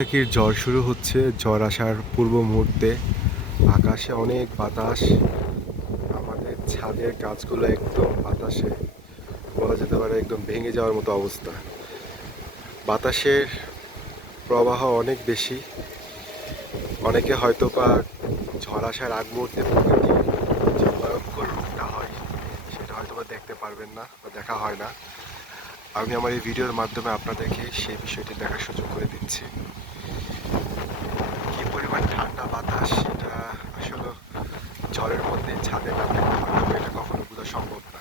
বৈশাখীর ঝড় শুরু হচ্ছে। ঝড় আসার পূর্ব মুহূর্তে আকাশে অনেক বাতাস। আমাদের ছাদের গাছগুলো একদম বাতাসে বলা যেতে পারে একদম ভেঙে যাওয়ার মতো অবস্থা। বাতাসের প্রবাহ অনেক বেশি। অনেকে হয়তো বা ঝড় আসার আগ মুহূর্তে প্রকৃতির যে ভয়ঙ্কর রূপটা হয় সেটা হয়তো বা দেখতে পারবেন না বা দেখা হয় না। আমি আমার এই ভিডিওর মাধ্যমে আপনাদেরকে সেই বিষয়টি দেখার সুযোগ করে দিচ্ছি। কি পরিমাণ ঠান্ডা বাতাস সেটা আসলে ঝড়ের মধ্যে ছাদে না থাকলে হয়তো এটা কখনো বোঝা সম্ভব না।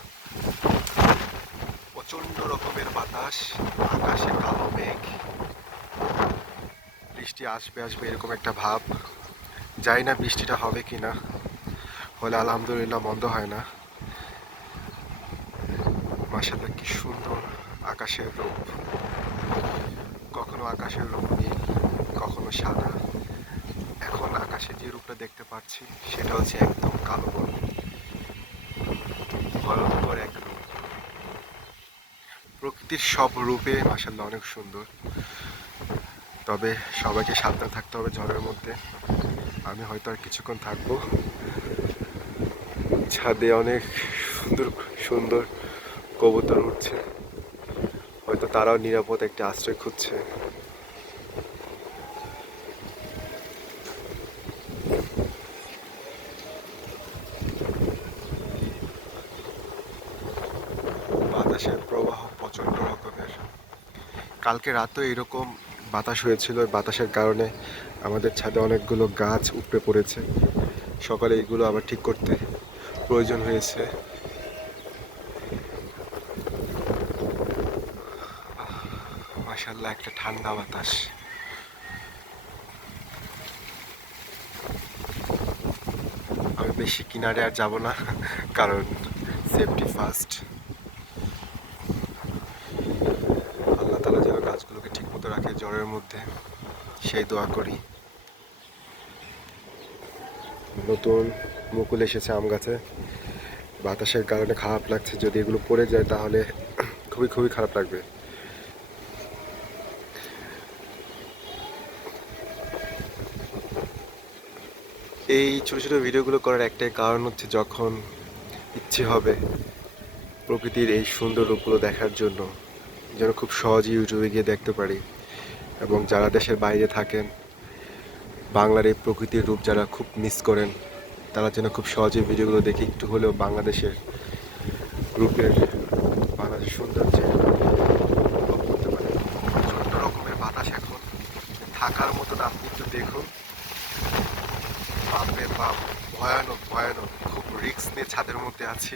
প্রচন্ড রকমের বাতাস, আকাশে কালো মেঘ, বৃষ্টি আসবে আসবে এরকম একটা ভাব। জানি না বৃষ্টিটা হবে কিনা, হলে আলহামদুলিল্লাহ মন্দ হয় না। মাশাআল্লাহ কি সুন্দর আকাশের রূপ। কখনো আকাশের রূপ নীল, কখনো সাদা। এখন আকাশে যে রূপটা দেখতে পাচ্ছি সেটা হচ্ছে একদম কালো বর্ণ, ভয়ঙ্কর এক রূপ। প্রকৃতির সব রূপে মাশাআল্লাহ অনেক সুন্দর। তবে সবাইকে সাবধান থাকতে হবে ঝড়ের মধ্যে। আমি হয়তো আর কিছুক্ষণ থাকবো। ছাদে অনেক সুন্দর সুন্দর কবুতর উঠছে, হয়তো তারাও নিরাপদ একটা আশ্রয় খুঁজছে। বাতাসের প্রবাহ প্রচণ্ড রকমের। কালকে রাতেও এরকম বাতাস হয়েছিল। ওই বাতাসের কারণে আমাদের ছাদে অনেকগুলো গাছ উপড়ে পড়েছে। সকালে এগুলো আবার ঠিক করতে প্রয়োজন হয়েছে। মাশাআল্লাহ একটা ঠান্ডা বাতাস। আমি বেশি কিনারে আর যাব না, কারণ সেফটি ফার্স্ট। আল্লাহ তাআলা যেন গাছগুলোকে ঠিক মতো রাখে ঝড়ের মধ্যে, সেই দোয়া করি। নতুন মুকুল এসেছে আম গাছে। বাতাসের কারণে খারাপ লাগছে, যদি এগুলো পড়ে যায় তাহলে খুবই খুবই খারাপ লাগবে। এই ছোটো ছোটো ভিডিওগুলো করার একটাই কারণ হচ্ছে, যখন ইচ্ছে হবে প্রকৃতির এই সুন্দর রূপগুলো দেখার জন্য, যেন খুব সহজে ইউটিউবে গিয়ে দেখতে পারি। এবং যারা দেশের বাইরে থাকেন, বাংলার এই প্রকৃতির রূপ যারা খুব মিস করেন, তারা যেন খুব সহজে ভিডিওগুলো দেখে একটু হলেও বাংলাদেশের রূপের, বাংলাদেশের সৌন্দর্যে অনুভব করতে পারে। প্রচণ্ড রকমের বাতাস এখন, থাকার মতো না। আপনি একটু দেখুন, বাপরে বাপ, ভয়ানক ভয়ানক। খুব রিস্ক নিয়ে ছাদের মধ্যে আছি।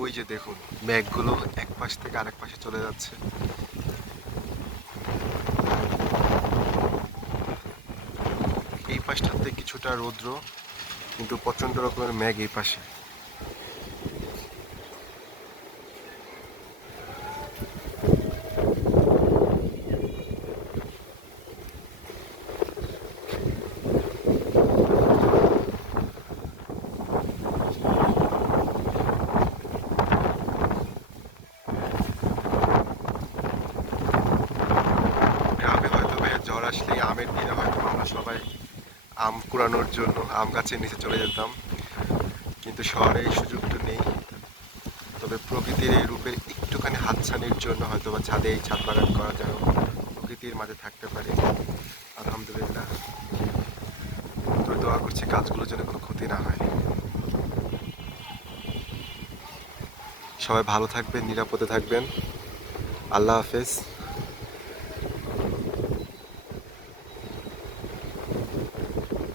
ওই যে দেখুন, মেঘগুলো এক পাশ থেকে আরেক পাশে চলে যাচ্ছে। এই পাশটাতে কিছুটা রৌদ্র, কিন্তু প্রচণ্ড রকমের মেঘ এই পাশে। গ্রামে হয়তো ঝড় আসলে আমের দিনে হয়তো আমরা সবাই আম কুড়ানোর জন্য আম গাছের নিচে চলে যেতাম, কিন্তু শহরে এই সুযোগটা নেই। তবে প্রকৃতির এই রূপের একটুখানি হাতছানির জন্য হয়তো বা ছাদে এই ছাদ বাগান করা যেন প্রকৃতির মাঝে থাকতে পারে। আলহামদুলিল্লাহ। তো দোয়া করছি গাছগুলোর যেন কোনো ক্ষতি না হয়। সবাই ভালো থাকবেন, নিরাপদে থাকবেন। আল্লাহ হাফেজ।